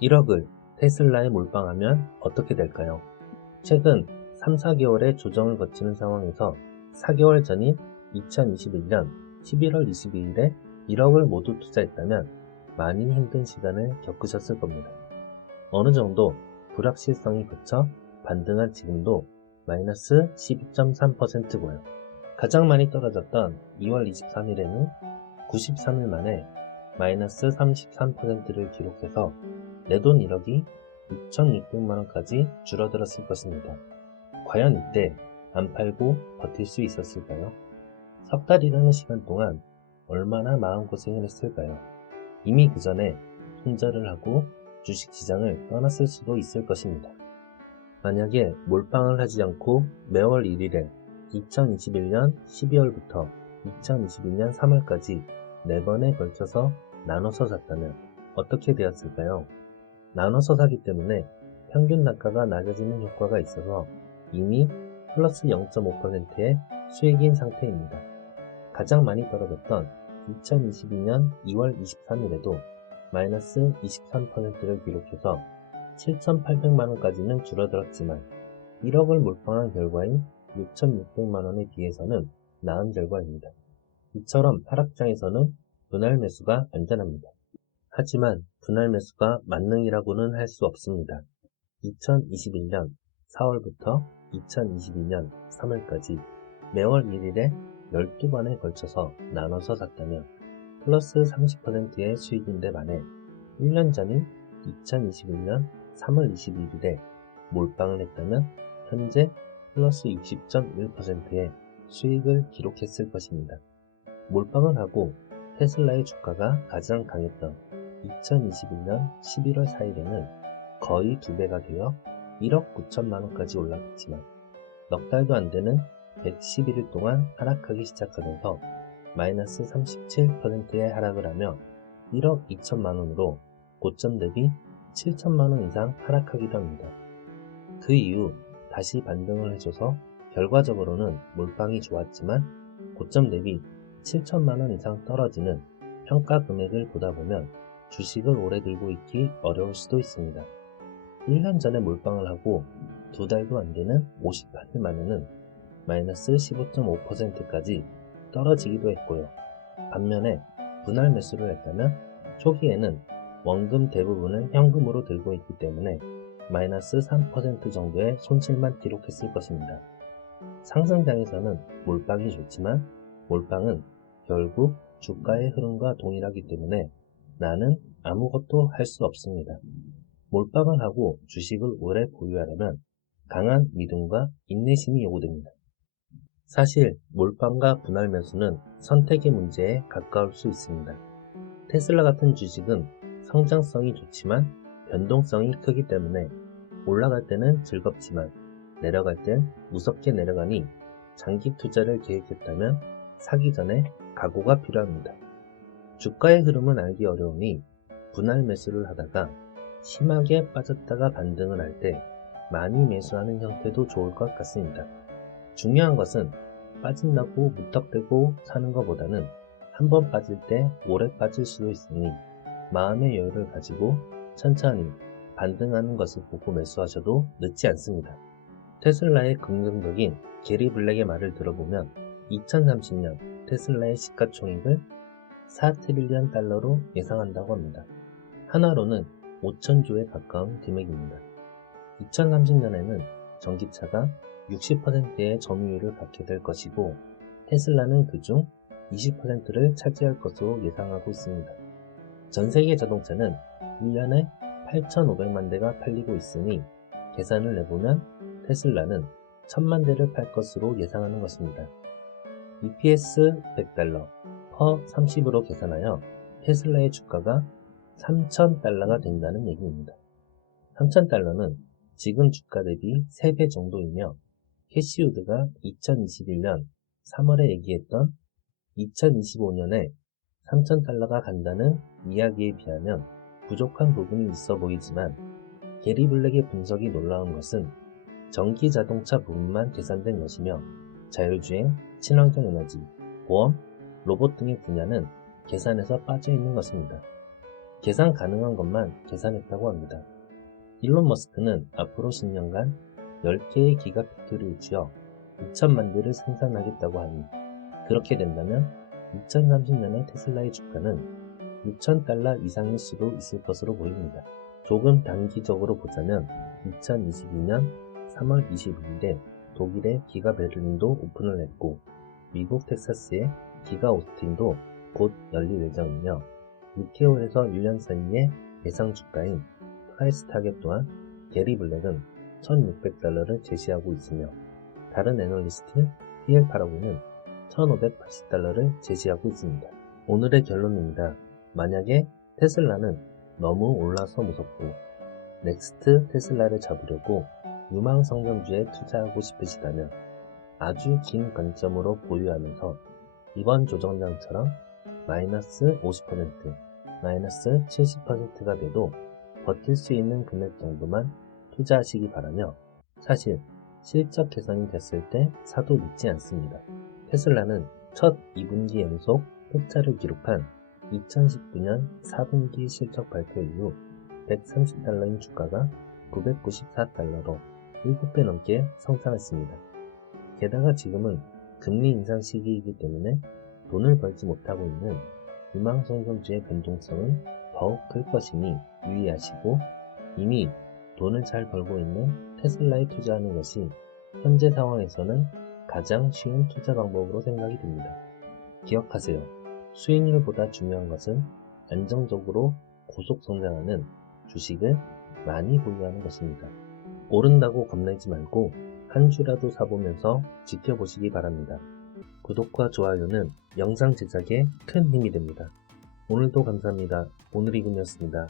1억을 테슬라에 몰빵하면 어떻게 될까요? 최근 3, 4개월의 조정을 거치는 상황에서 4개월 전인 2021년 11월 22일에 1억을 모두 투자했다면 많이 힘든 시간을 겪으셨을 겁니다. 어느 정도 불확실성이 거쳐 반등한 지금도 마이너스 12.3%고요. 가장 많이 떨어졌던 2월 23일에는 93일 만에 마이너스 33%를 기록해서 내돈 1억이 6,600만원까지 줄어들었을 것입니다. 과연 이때 안 팔고 버틸 수 있었을까요? 석 달이라는 시간 동안 얼마나 마음고생을 했을까요? 이미 그 전에 손절을 하고 주식시장을 떠났을 수도 있을 것입니다. 만약에 몰빵을 하지 않고 매월 1일에 2021년 12월부터 2022년 3월까지 4번에 걸쳐서 나눠서 샀다면 어떻게 되었을까요? 나눠서 사기 때문에 평균 단가가 낮아지는 효과가 있어서 이미 플러스 0.5%의 수익인 상태입니다. 가장 많이 떨어졌던 2022년 2월 23일에도 마이너스 23%를 기록해서 7,800만원까지는 줄어들었지만 1억을 몰빵한 결과인 6,600만원에 비해서는 나은 결과입니다. 이처럼 하락장에서는 분할 매수가 안전합니다. 하지만 분할 매수가 만능이라고는 할 수 없습니다. 2021년 4월부터 2022년 3월까지 매월 1일에 12번에 걸쳐서 나눠서 샀다면 플러스 30%의 수익인데 반해 1년 전인 2021년 3월 21일에 몰빵을 했다면 현재 플러스 60.1%의 수익을 기록했을 것입니다. 몰빵을 하고 테슬라의 주가가 가장 강했던 2021년 11월 4일에는 거의 2배가 되어 1억 9천만원까지 올랐지만 넉 달도 안 되는 111일 동안 하락하기 시작하면서 마이너스 37%의 하락을 하며 1억 2천만원으로 고점 대비 7천만원 이상 하락하기도 합니다. 그 이후 다시 반등을 해줘서 결과적으로는 몰빵이 좋았지만 고점 대비 7천만원 이상 떨어지는 평가 금액을 보다 보면 주식을 오래 들고 있기 어려울 수도 있습니다. 1년 전에 몰빵을 하고 2달도 안 되는 58일 만에는 마이너스 15.5%까지 떨어지기도 했고요. 반면에 분할 매수를 했다면 초기에는 원금 대부분을 현금으로 들고 있기 때문에 마이너스 3% 정도의 손실만 기록했을 것입니다. 상승장에서는 몰빵이 좋지만 몰빵은 결국 주가의 흐름과 동일하기 때문에 나는 아무것도 할 수 없습니다. 몰빵을 하고 주식을 오래 보유하려면 강한 믿음과 인내심이 요구됩니다. 사실 몰빵과 분할 매수는 선택의 문제에 가까울 수 있습니다. 테슬라 같은 주식은 성장성이 좋지만 변동성이 크기 때문에 올라갈 때는 즐겁지만 내려갈 땐 무섭게 내려가니 장기 투자를 계획했다면 사기 전에 각오가 필요합니다. 주가의 흐름은 알기 어려우니 분할 매수를 하다가 심하게 빠졌다가 반등을 할 때 많이 매수하는 형태도 좋을 것 같습니다. 중요한 것은 빠진다고 무턱대고 사는 것보다는 한번 빠질 때 오래 빠질 수도 있으니 마음의 여유를 가지고 천천히 반등하는 것을 보고 매수하셔도 늦지 않습니다. 테슬라의 긍정적인 게리 블랙의 말을 들어보면 2030년 테슬라의 시가총액을 4트릴리언 달러로 예상한다고 합니다. 하나로는 5천조에 가까운 금액입니다. 2030년에는 전기차가 60%의 점유율을 갖게 될 것이고 테슬라는 그중 20%를 차지할 것으로 예상하고 있습니다. 전세계 자동차는 1년에 8,500만 대가 팔리고 있으니 계산을 내보면 테슬라는 1,000만 대를 팔 것으로 예상하는 것입니다. EPS 100달러 per 30으로 계산하여 테슬라의 주가가 3,000달러가 된다는 얘기입니다. 3,000달러는 지금 주가 대비 3배 정도이며 캐시우드가 2021년 3월에 얘기했던 2025년에 3,000달러가 간다는 이야기에 비하면 부족한 부분이 있어 보이지만 게리 블랙의 분석이 놀라운 것은 전기 자동차 부분만 계산된 것이며 자율주행, 친환경 에너지, 보험, 로봇 등의 분야는 계산에서 빠져 있는 것입니다. 계산 가능한 것만 계산했다고 합니다. 일론 머스크는 앞으로 10년간 10개의 기가팩토리를 지어 2천만 대를 생산하겠다고 하니 그렇게 된다면 2030년에 테슬라의 주가는 6,000달러 이상일 수도 있을 것으로 보입니다. 조금 단기적으로 보자면 2022년 3월 25일에 독일의 기가 베를린도 오픈을 했고 미국 텍사스의 기가 오스틴도 곧 열릴 예정이며 6개월에서 1년 사이의 예상 주가인 프라이스 타겟 또한 게리 블랙은 1,600달러를 제시하고 있으며 다른 애널리스트 PL 파라고는 1,580달러를 제시하고 있습니다. 오늘의 결론입니다. 만약에 테슬라는 너무 올라서 무섭고 넥스트 테슬라를 잡으려고 유망성장주에 투자하고 싶으시다면 아주 긴 관점으로 보유하면서 이번 조정장처럼 마이너스 50%, 마이너스 70%가 돼도 버틸 수 있는 금액 정도만 투자하시기 바라며 사실 실적 개선이 됐을 때 사도 늦지 않습니다. 테슬라는 첫 2분기 연속 흑자를 기록한 2019년 4분기 실적 발표 이후 130달러인 주가가 994달러로 7배 넘게 성장했습니다. 게다가 지금은 금리 인상 시기이기 때문에 돈을 벌지 못하고 있는 유망성장주의 변동성은 더욱 클 것이니 유의하시고 이미 돈을 잘 벌고 있는 테슬라에 투자하는 것이 현재 상황에서는 가장 쉬운 투자 방법으로 생각이 듭니다. 기억하세요. 수익률보다 중요한 것은 안정적으로 고속 성장하는 주식을 많이 보유하는 것입니다. 오른다고 겁내지 말고 한 주라도 사보면서 지켜보시기 바랍니다. 구독과 좋아요는 영상 제작에 큰 힘이 됩니다. 오늘도 감사합니다. 오늘이군이었습니다.